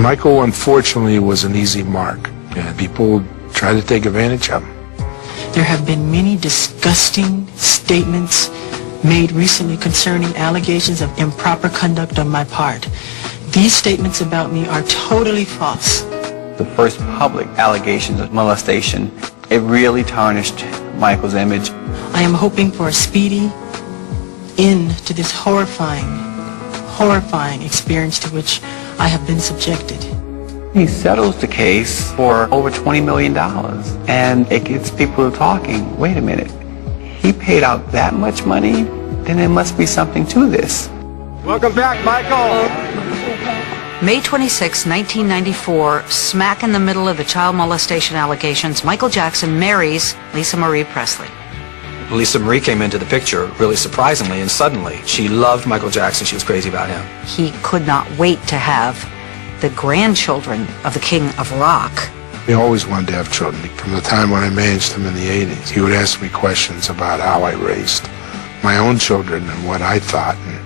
Michael, unfortunately, was an easy mark, and people tried to take advantage of him. There have been many disgusting statements made recently concerning allegations of improper conduct on my part. These statements about me are totally false. The first public allegations of molestation, it really tarnished Michael's image. I am hoping for a speedy end to this horrifying experience to which I have been subjected. He settles the case for over $20 million, and it gets people talking. Wait a minute, he paid out that much money? Then there must be something to this. Welcome back, Michael. May 26, 1994, smack in the middle of the child molestation allegations, Michael Jackson marries Lisa Marie Presley. Lisa Marie came into the picture really surprisingly and suddenly. She loved Michael Jackson. She was crazy about him. He could not wait to have the grandchildren of the King of Rock. He always wanted to have children. From the time when I managed him in the 80s, he would ask me questions about how I raised my own children and what I thought and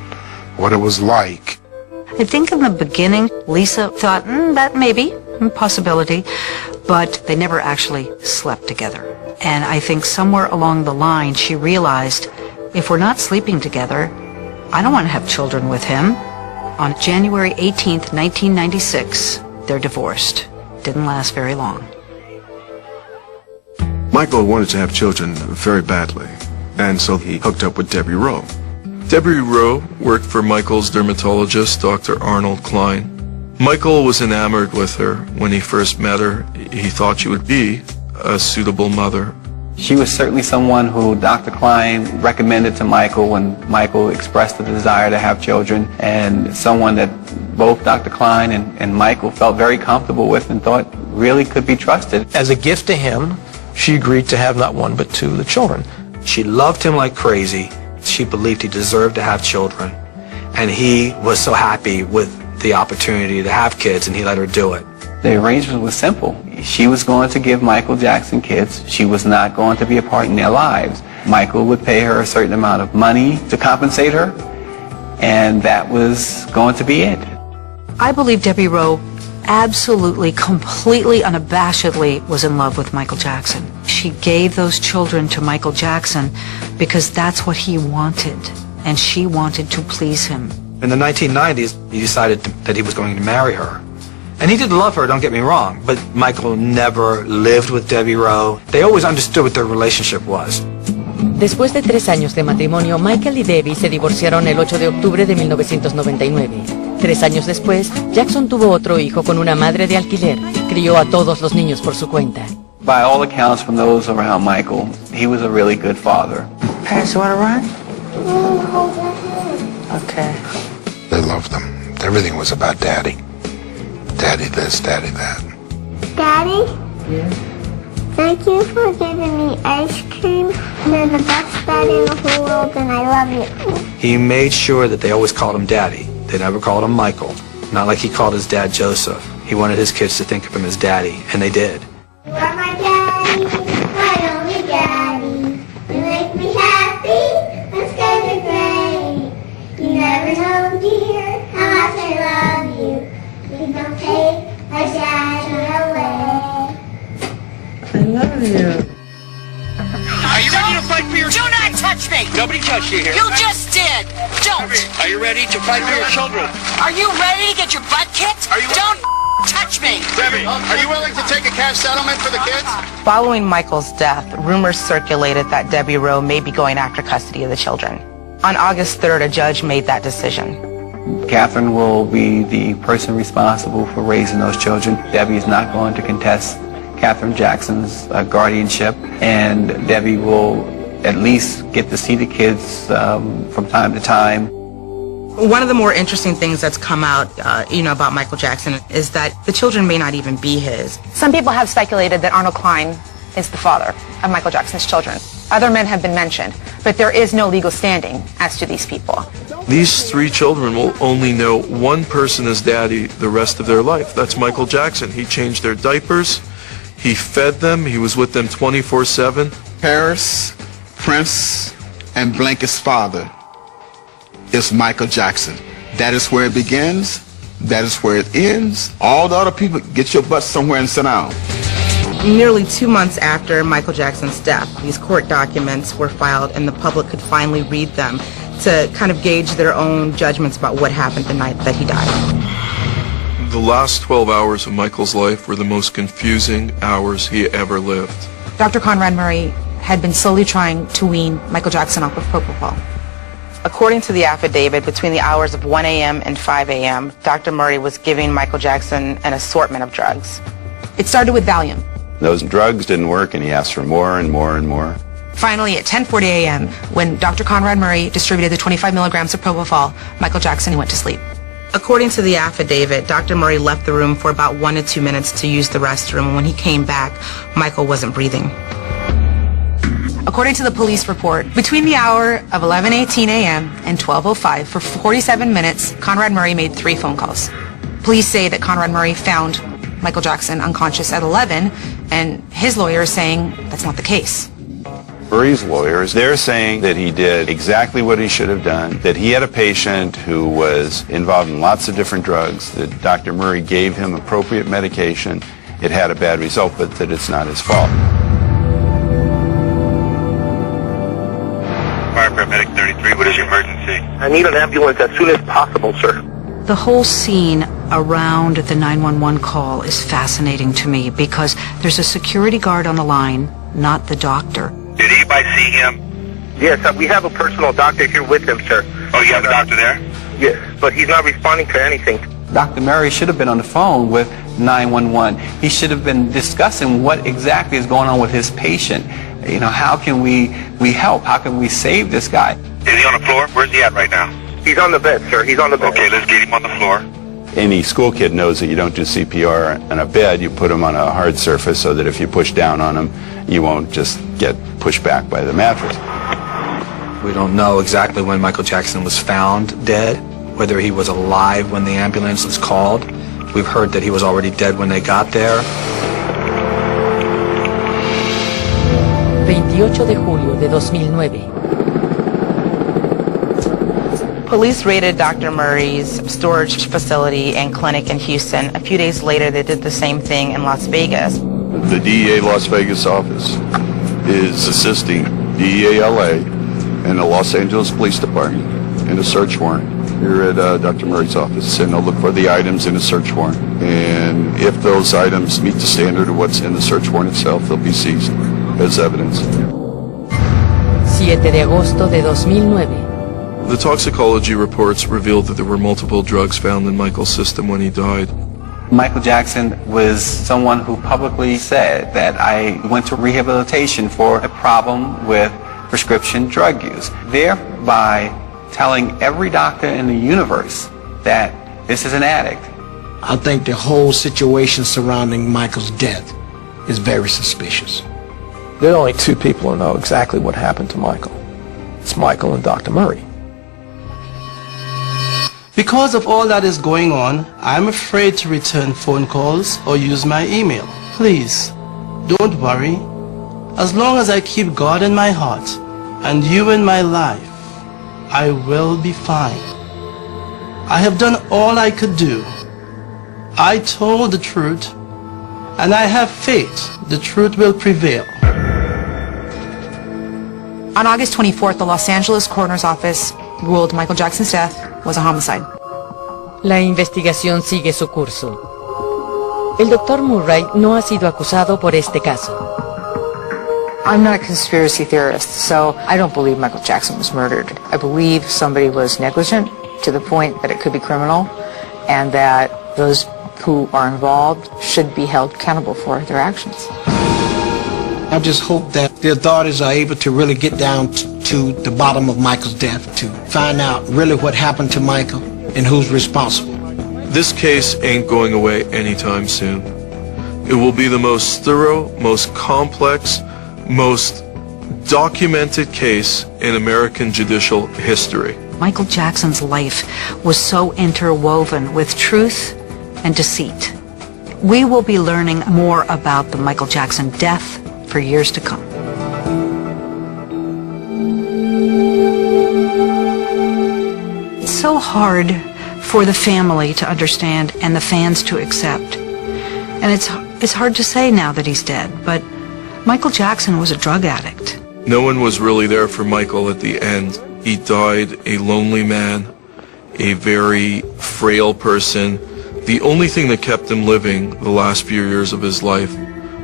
what it was like. I think in the beginning, Lisa thought, that may be a possibility, but they never actually slept together. And I think somewhere along the line, she realized, if we're not sleeping together, I don't want to have children with him. On January 18th, 1996, they're divorced. Didn't last very long. Michael wanted to have children very badly, and so he hooked up with Debbie Rowe. Debbie Rowe worked for Michael's dermatologist, Dr. Arnold Klein. Michael was enamored with her when he first met her. He thought she would be a suitable mother. She was certainly someone who Dr. Klein recommended to Michael when Michael expressed the desire to have children, and someone that both Dr. Klein and Michael felt very comfortable with and thought really could be trusted. As a gift to him, she agreed to have not one but two of the children. She loved him like crazy. She believed he deserved to have children, and he was so happy with the opportunity to have kids, and he let her do it. The arrangement was simple. She was going to give Michael Jackson kids. She was not going to be a part in their lives. Michael would pay her a certain amount of money to compensate her, and that was going to be it. I believe Debbie Rowe absolutely, completely, unabashedly was in love with Michael Jackson. She gave those children to Michael Jackson because that's what he wanted, and she wanted to please him. In the 1990s, he decided that he was going to marry her. And he did love her, don't get me wrong, but Michael never lived with Debbie Rowe. They always understood what their relationship was. Después de 3 años de matrimonio, Michael y Debbie se divorciaron el 8 de octubre de 1999. 3 años después, Jackson tuvo otro hijo con una madre de alquiler. Crió a todos los niños por su cuenta. By all accounts from those around Michael, he was a really good father. Parents, you want to run? Okay. They loved him. Everything was about Daddy. Daddy this, Daddy that. Daddy? Yeah? Thank you for giving me ice cream. You're the best dad in the whole world, and I love you. He made sure that they always called him Daddy. They never called him Michael. Not like he called his dad Joseph. He wanted his kids to think of him as Daddy, and they did. You are my daddy, my only daddy. You make me happy, that's kind of great. You never know, dear, how much I love you. Please don't take my daddy away. I love you. Are you ready to fight for your... Do not touch me! Nobody touched you here. You just did! Don't! Are you ready to fight for your children? Are you ready to get your butt kicked? Don't touch me! Debbie, are you willing to take a cash settlement for the kids? Following Michael's death, rumors circulated that Debbie Rowe may be going after custody of the children. On August 3rd, a judge made that decision. Catherine will be the person responsible for raising those children. Debbie is not going to contest Catherine Jackson's guardianship, and Debbie will at least get to see the kids from time to time. One of the more interesting things that's come out, about Michael Jackson is that the children may not even be his. Some people have speculated that Arnold Klein is the father of Michael Jackson's children. Other men have been mentioned, but there is no legal standing as to these people. These 3 children will only know one person as daddy the rest of their life. That's Michael Jackson. He changed their diapers. He fed them. He was with them 24/7. Paris, Prince, and Blanca's father is Michael Jackson. That is where it begins. that is where it ends. All the other people, get your butt somewhere and sit down. Nearly 2 months after Michael Jackson's death, these court documents were filed and the public could finally read them to kind of gauge their own judgments about what happened the night that he died. The last 12 hours of Michael's life were the most confusing hours he ever lived. Dr. Conrad Murray had been slowly trying to wean Michael Jackson off of propofol. According to the affidavit, between the hours of 1 a.m. and 5 a.m., Dr. Murray was giving Michael Jackson an assortment of drugs. It started with Valium. Those drugs didn't work, and he asked for more and more and more. Finally, at 10:40 a.m., when Dr. Conrad Murray distributed the 25 milligrams of propofol, Michael Jackson went to sleep. According to the affidavit, Dr. Murray left the room for about 1 to 2 minutes to use the restroom, and when he came back, Michael wasn't breathing. According to the police report, between the hour of 11:18 a.m. and 12:05, for 47 minutes, Conrad Murray made 3 phone calls. Police say that Conrad Murray found Michael Jackson unconscious at 11, and his lawyer is saying that's not the case. Murray's lawyers, they're saying that he did exactly what he should have done, that he had a patient who was involved in lots of different drugs, that Dr. Murray gave him appropriate medication, it had a bad result, but that it's not his fault. Fire Paramedic 33, what is your emergency? I need an ambulance as soon as possible, sir. The whole scene around the 911 call is fascinating to me because there's a security guard on the line, not the doctor. Did anybody see him? Yes, we have a personal doctor here with him, sir. Oh, you have a doctor there? Yes, but he's not responding to anything. Dr. Murray should have been on the phone with 911. He should have been discussing what exactly is going on with his patient. You know, how can we help? How can we save this guy? Is he on the floor? Where's he at right now? He's on the bed, sir. He's on the bed. Okay, let's get him on the floor. Any school kid knows that you don't do CPR on a bed, you put him on a hard surface so that if you push down on him, you won't just get pushed back by the mattress. We don't know exactly when Michael Jackson was found dead, whether he was alive when the ambulance was called. We've heard that he was already dead when they got there. 28 de julio de 2009. Police raided Dr. Murray's storage facility and clinic in Houston. A few days later, they did the same thing in Las Vegas. The DEA Las Vegas office is assisting DEA LA and the Los Angeles Police Department in a search warrant here at Dr. Murray's office, and they'll look for the items in the search warrant. And if those items meet the standard of what's in the search warrant itself, they'll be seized as evidence. 7 de agosto de 2009. The toxicology reports revealed that there were multiple drugs found in Michael's system when he died. Michael Jackson was someone who publicly said that I went to rehabilitation for a problem with prescription drug use, thereby telling every doctor in the universe that this is an addict. I think the whole situation surrounding Michael's death is very suspicious. There are only 2 people who know exactly what happened to Michael. It's Michael and Dr. Murray. Because of all that is going on, I'm afraid to return phone calls or use my email. Please, don't worry. As long as I keep God in my heart and you in my life, I will be fine. I have done all I could do. I told the truth, and I have faith the truth will prevail. On August 24th, the Los Angeles Coroner's Office ruled Michael Jackson's death was a homicide. La investigación sigue su curso. El Dr. Murray no ha sido acusado por este caso. I'm not a conspiracy theorist, so I don't believe Michael Jackson was murdered. I believe somebody was negligent to the point that it could be criminal, and that those who are involved should be held accountable for their actions. I just hope that the authorities are able to really get down to the bottom of Michael's death, to find out really what happened to Michael and who's responsible. This case ain't going away anytime soon. It will be the most thorough, most complex, most documented case in American judicial history. Michael Jackson's life was so interwoven with truth and deceit. We will be learning more about the Michael Jackson death for years to come. It's so hard for the family to understand and the fans to accept. And it's hard to say now that he's dead, but Michael Jackson was a drug addict. No one was really there for Michael at the end. He died a lonely man, a very frail person. The only thing that kept him living the last few years of his life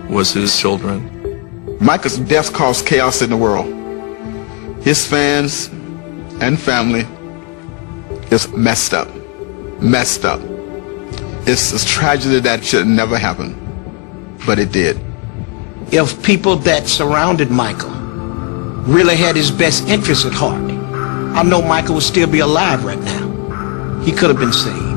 was his children. Michael's death caused chaos in the world. His fans and family is messed up. Messed up. It's a tragedy that should never happen, but it did. If people that surrounded Michael really had his best interests at heart, I know Michael would still be alive right now. He could have been saved.